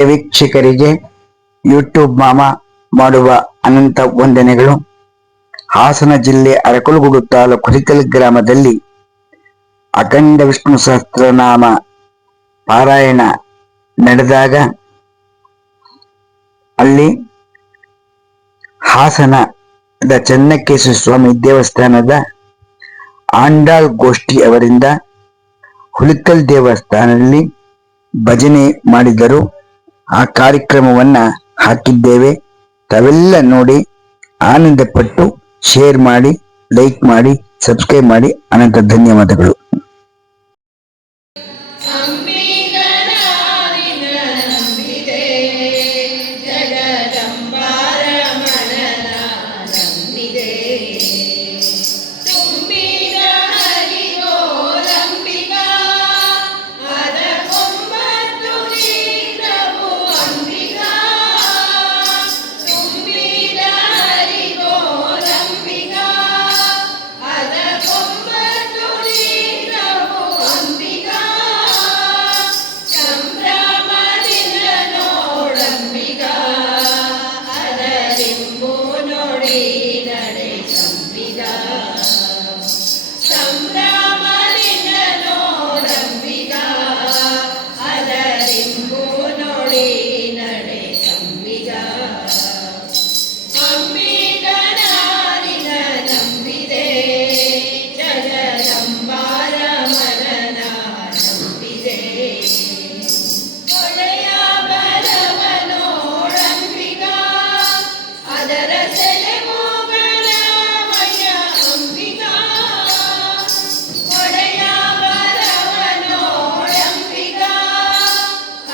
ವೀಕ್ಷಕರಿಗೆ ಯೂಟ್ಯೂಬ್ ಮಾಮ ಮಾಡುವ ಅನಂತ ವಂದನೆಗಳು. ಹಾಸನ ಜಿಲ್ಲೆ ಅರಕಲಗೂಡು ತಾಲೂಕು ಹುಲಿಕಲ್ ಗ್ರಾಮದಲ್ಲಿ ಅಖಂಡ ವಿಷ್ಣು ಸಹಸ್ರನಾಮ ಪಾರಾಯಣ ನಡೆದಾಗ ಅಲ್ಲಿ ಹಾಸನದ ಚೆನ್ನಕೇಶ್ವರ ಸ್ವಾಮಿ ದೇವಸ್ಥಾನದ ಆಂಡಾಳ್ ಗೋಷ್ಠಿ ಅವರಿಂದ ಹುಲಿಕಲ್ ದೇವಸ್ಥಾನದಲ್ಲಿ ಭಜನೆ ಮಾಡಿದರು. ಆ ಕಾರ್ಯಕ್ರಮವನ್ನ ಹಾಕಿದ್ದೇವೆ. ತಾವೆಲ್ಲ ನೋಡಿ ಆನಂದ ಪಟ್ಟು ಶೇರ್ ಮಾಡಿ ಲೈಕ್ ಮಾಡಿ ಸಬ್ಸ್ಕ್ರೈಬ್ ಮಾಡಿ. ಅನಂತ ಧನ್ಯವಾದಗಳು.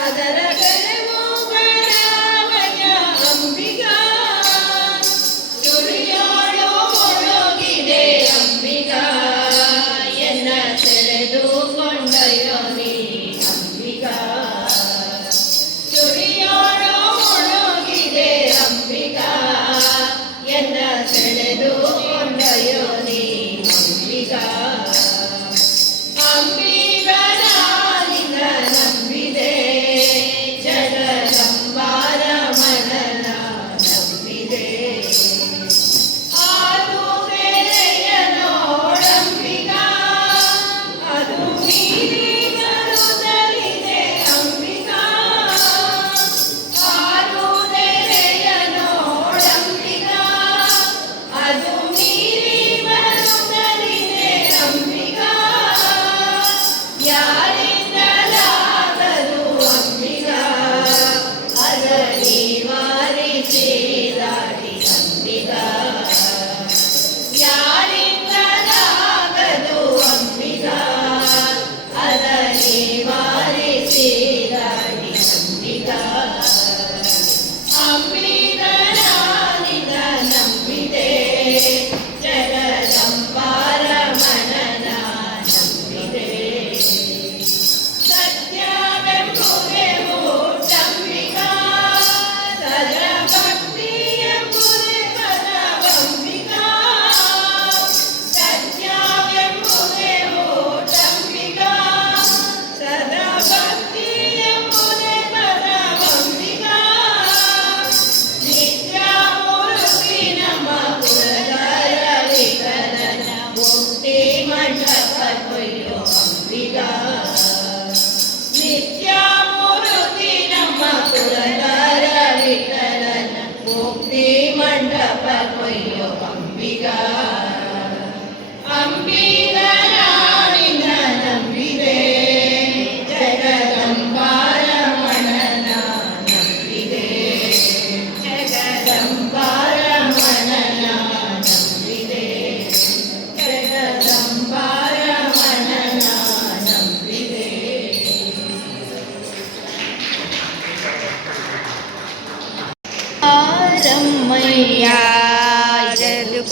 ಅದರ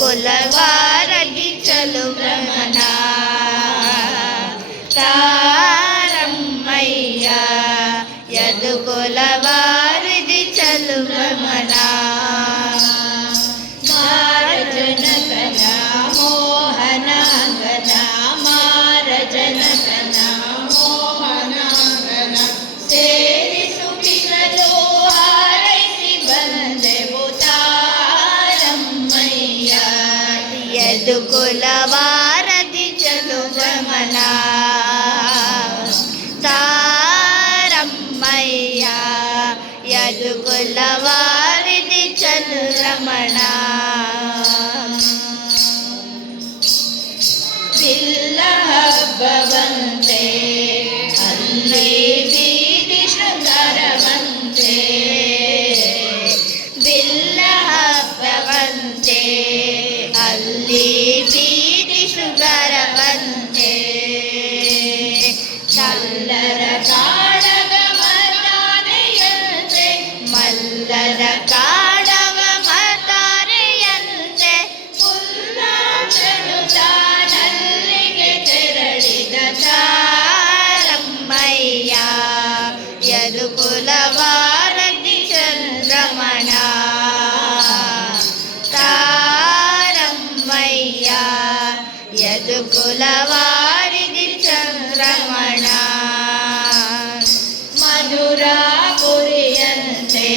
con la చదుకుల వారిది చంద్రమణ. మందారమ్మయ్యా యదుకుల వారధి చంద్రమణ తారమ్మయ్యా యదుకుల వారిది చంద్రమణ మధురాపురియంతే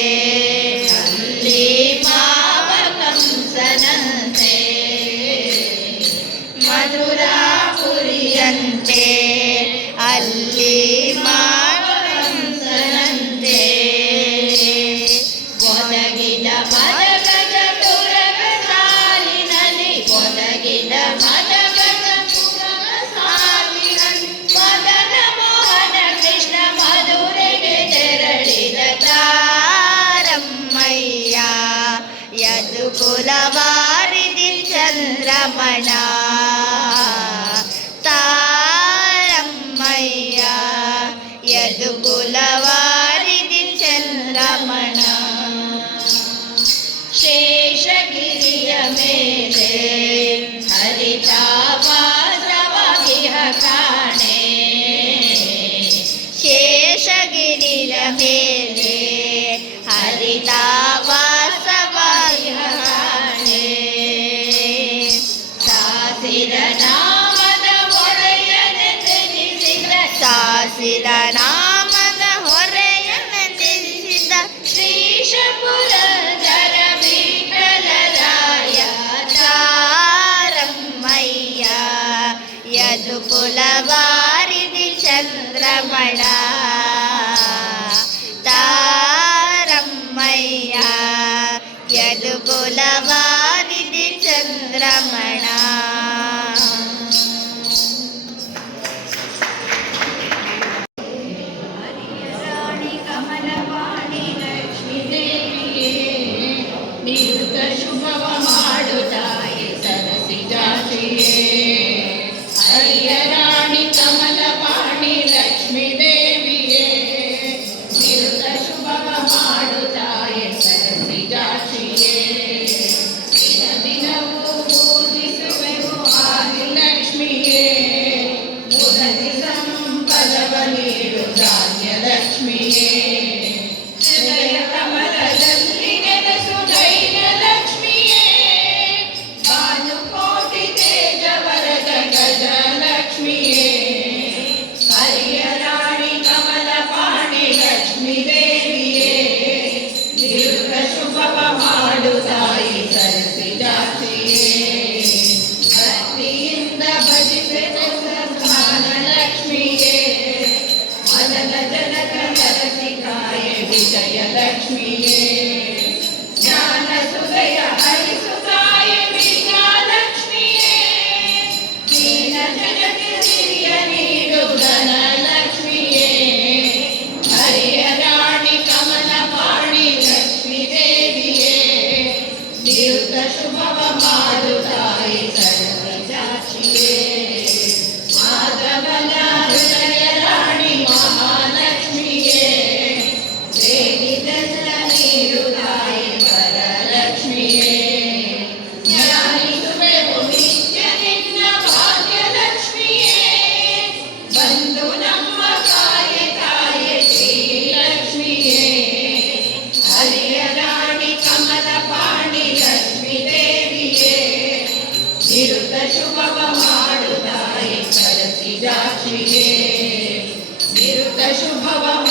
हरिता Hava